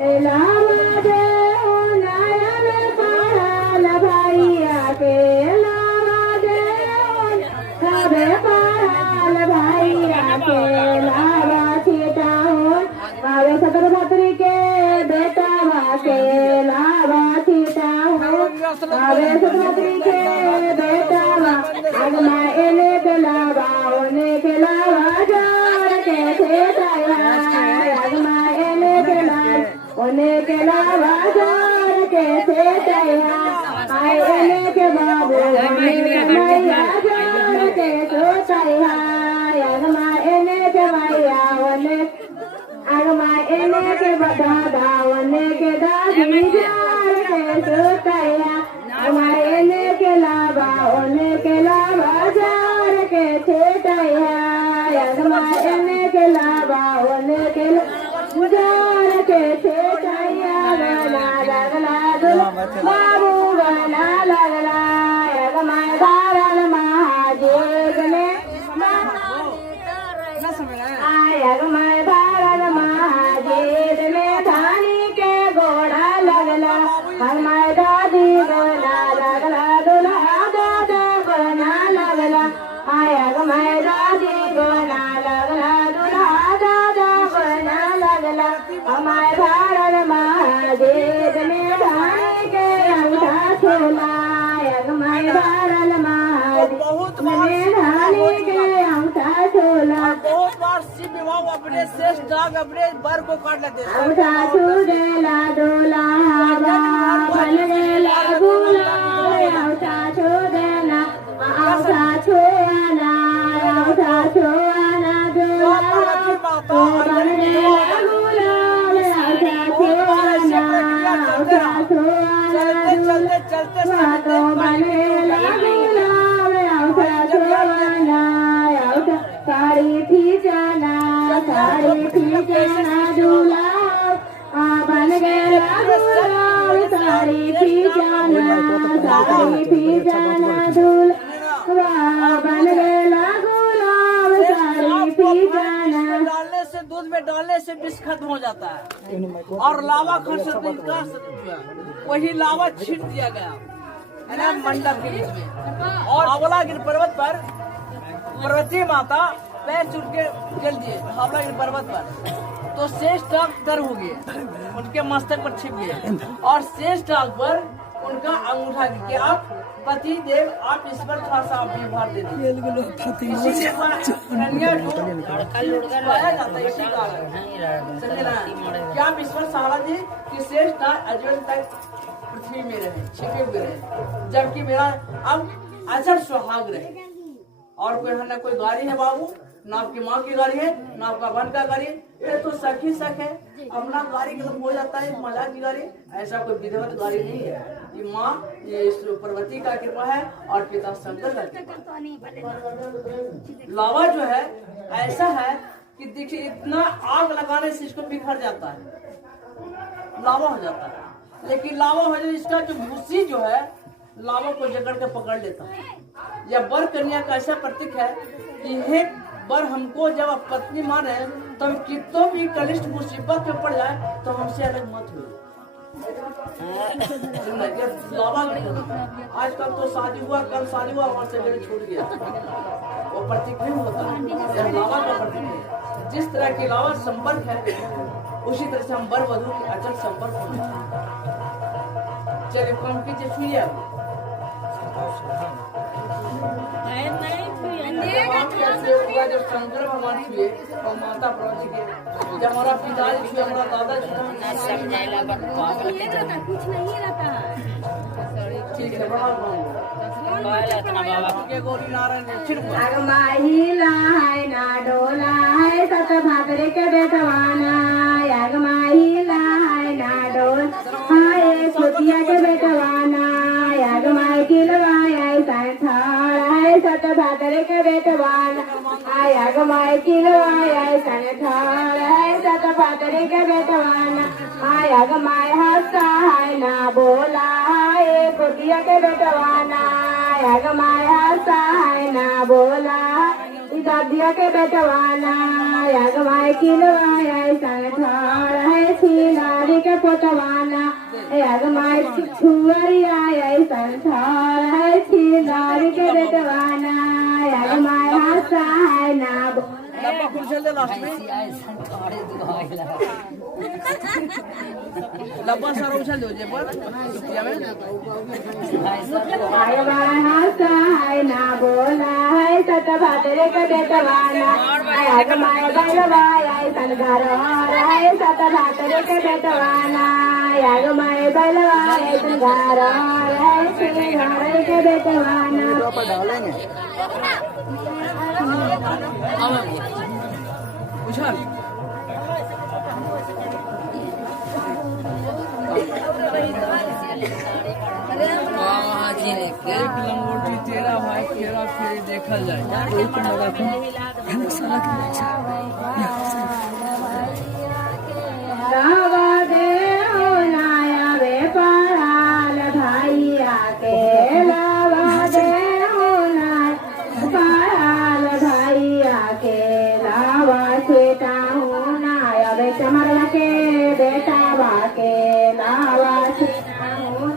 लावा दे नयन पढ़ल भैया के लावा दे सबे पढ़ल भैया के लावा छीटा हो आवे सतर भत्री के बेटावा के लावा छीटा हो आवे सतर भत्री के बेटावा अगमा एने के लावा ओने के लावा जोर के छेटाया अगमा एने के लावा ओने के लावा जोर के छेटाया आए एने के बाबू ओने के मैया जोर के छेटाया अगमा एने के मैया ओने अगमा एने के दादा ओने के दादी जोर के छेटाया अगमा एने के लावा ओने के लावा जोर के छेटाया अगमा एने के लावा ओने के जोर के छेटाया गला लगला दुल बाबू गला लगला अगमा धारल महादेव ने अगमा धारल महादेव ने धानी के घोड़ा लगला अगमा दादी गला लगला दुल्हा दादा बना लगला अगमा दादी बना लगला दुल्हा दादा बना लगला हमारे भारत महादेव ने धानी के अंगूठा छोला हमारे भारत महादेव ने धानी के अंगूठा छोला बहुत बार शिव विवाह अपने श्रेष्ठ नाग अपने बर को काट लेते हैं। अंगूठा छूटेला डोला बन गेला गुला अंगूठा छूटेला अंगूठा छोना अंगूठा छोना डोला बन गेला गुला अंगूठा छोना अंगूठा छोना डोला बन गेला गुला अंगूठा छोना साड़ी खींचना दूल्हा बन गया गुलाब साड़ी खींचना दूल्हा बन गया गुलाब साड़ी खींचना डालने से दूध में डालने से विष खत्म हो जाता है और लावा खर्च वही लावा छीट दिया गया है ना मंडप के बीच में और अवलागिर पर्वत पर पार्वती माता पैर चुट के जल दिए हावलागिरी पर्वत पर तो शेष नाग डर हो गए उनके मस्तक पर छिप गए और शेष नाग पर उनका अंगूठा कि आप पति देव आप इस पर थोड़ा सा भी भार दे दीजिए इसीलिए कन्या को पाया जाता है इसी कारण क्या आप इस पर सहारा दी कि शेष नाग अजीवन तक पृथ्वी में रहे छिपे हुए रहे जबकि मेरा अब अचल सुहाग रहे और कोई न कोई गाड़ी है बाबू ना आपकी माँ की गाड़ी है ना आपका बहन का गाड़ी है ये तो सखी सख है अपना गाड़ी खत्म हो जाता है मजाक की गाड़ी ऐसा कोई विधिवत गाड़ी नहीं है ये माँ ये पार्वती का कृपा है और पिता शंकर का कृपा लावा जो है ऐसा है कि देखिए इतना आग लगाने से इसको बिखर जाता है लावा हो जाता है लेकिन लावा हो जाए इसका जो भूसी जो है लावा को जकड़ के पकड़ लेता है यह बर कन्या का ऐसा प्रतीक है कि हे बर हमको जब आप पत्नी माने तो हम कितनों भी कनिष्ठ मुसीबत में पड़ जाए तो हमसे अलग मत हो आजकल तो शादी हुआ कल शादी हुआ वहां से मेरे छूट गया वो प्रतीक नहीं होता लावा का प्रतीक है जिस तरह की लावा संपर्क है उसी तरह से हम बर वधू के अचल संपर्क होते हैं चलिए कम कीजिए छुइए जब शंकर भगवान छुए और माता पार्वती के जब हमारा पिताजी छुए हमारा दादा कुछ नहीं रहता ठीक है गौरी नारायण अगमाहिला है ना डोला है सत भादरे के बेटवाना अगमाहिला है ना डोल हाय छोटिया के बेटवाना अगमाई किलवाया संठाड़ है सत भादरे के बेटवाना अगमाई किलवाया संठाड़ है सत भादरे के बेटवाना अगमाई हंसा है ना बोला है छोटिया के बेटवाना अगमाई हंसा है ना बोला दादिया के बेटवाना अगमाई किलवाया संठाड़ है छीनारी के पोतवाना अगमाय छुअरिया ऐसन थर है छिनार के बेटवाना अगमाय हंसा है ना डब्बा खुल चल दे लास्ट में डब्बा सारा उछल दो जे पर रुपया में अगमाय हंसा है ना बोला है सत भातरे के बेटवाना अगमाय बलवा ऐसन घर है सत भातरे के बेटवाना अगमाय बलवा ऐसन घर है छिनार के बेटवाना उछल एक लंगोटी तेरा भाई तेरा फिर देखल जाए रावा दे हो नाया वे पढ़ाल भैया के लावा दे हो नाया पढ़ाल भैया के लावा छेटा हो नाया वे चमरवा के बेटा बाके लावा छेटा हो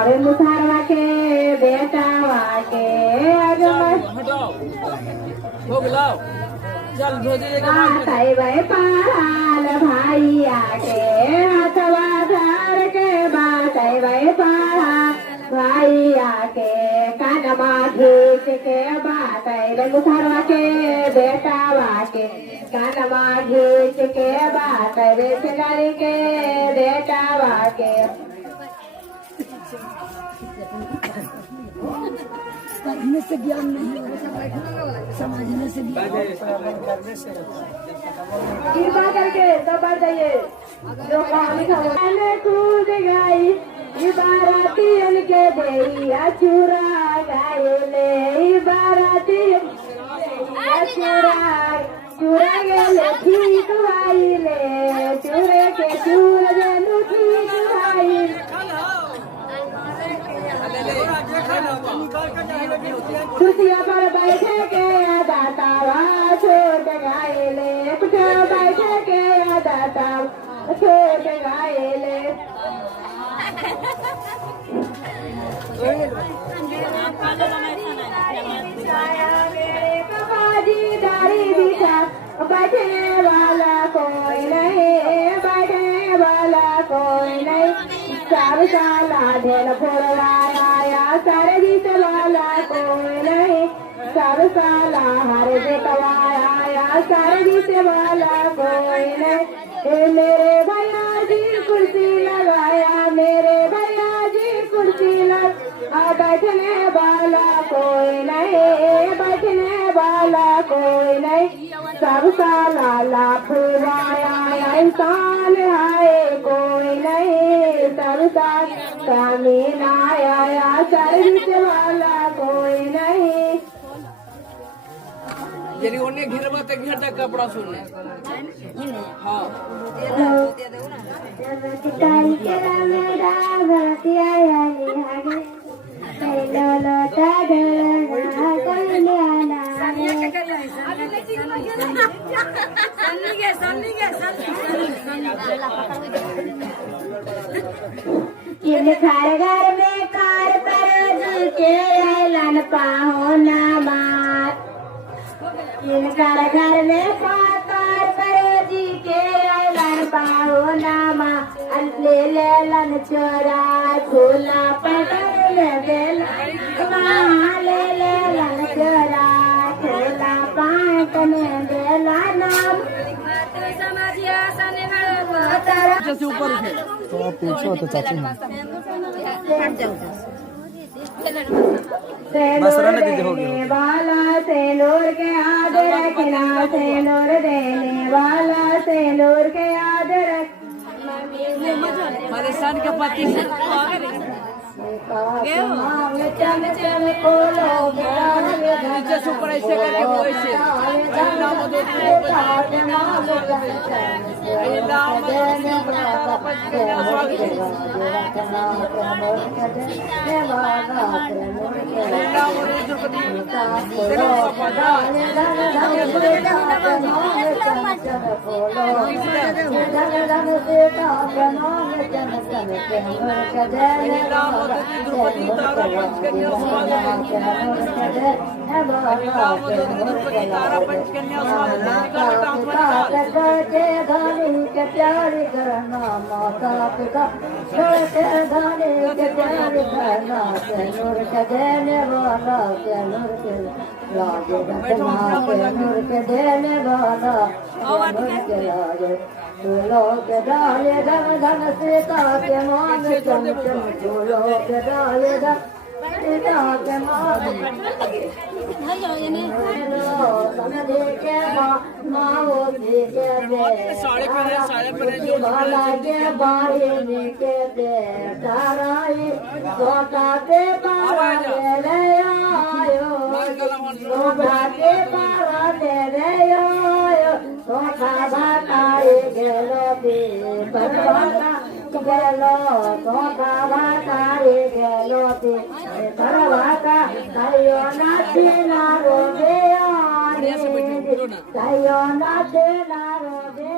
अबे मुसारवा के बेटा बाके अगमत हटाओ हो गलाओ चल धोजे आताई वे पढ़ाल भैया के हथवा धर के बाताई वे पढ़ाल भैया के कानमा घीच के बाताई वे मुसरवा के बेटा बाके कानमा घीच के बाताई वे सिंगारी के बेटा बाके पढ़ने से ज्ञान नहीं समझने से कृपा करके सब बात जाइए जो कहानी मैंने कूद गई बारातियन के देरिया चूरा गायले बारातियन चूरा गेले ठीक भाईले चूरे के चूर जनू ठीक भाई कुर्सिया पर बैठे के दातावा छोट गायले कुर्सिया बैठे के दाता छोट गायले कबाजी दारी बिछा बैठने वाला कोई नहीं बैठने वाला कोई नहीं सब साला ढेल फोड़वाया सारे जीत वाला कोई नहीं सब साला हर जितवाया सारे जीत वाला कोई नहीं मेरे भैया जी कुर्सी लगाया मेरे भैया जी कुर्सी लगा बैठने वाला कोई नहीं बैठने वाला कोई नहीं सब साला लाफवाया इंसान है कोई नहीं सब साल कामीन आया सर्विस वाला कोई नहीं यदि उन्हें घिरवा ते घंटा कपड़ा सुनने हाँ घर घर में कार पर के लन पाहो ना मार घर घर में कार पर जी के लन पाहो ना मार ले लन चोरा झूला पकड़ ले लन चोरा झूला पाटने देला नाम जैसे ऊपर उठे तो आप पीछे हो तो चाची देने वाला सेनूर के याद रखना सेनूर देने वाला सेनूर के याद रख परेशान के पति से नीचे से ऊपर ऐसे करके वो ऐसे नाम दो नाम द्रौपदी तारा पंचकन्या प्यारी करना माता पिता धनी के प्यारी करना नूर के देने वाला के नूर के लागे रखना के नूर के देने वाला नूर के लागे फूलों के डाले धन धन सीता के मान चम चम फूलों के डाले धन सीता के मान समझे के माँ वो जी के भाला के बारी के दे ताराई सोता के पारा ले आयो सोता के पारा ले आयो सोता भाताई गेलो दी परवाना गेलो सोता भाताई गेलो दी परवाना तायो नाची ना रोवे तायो नाचे ना रोवे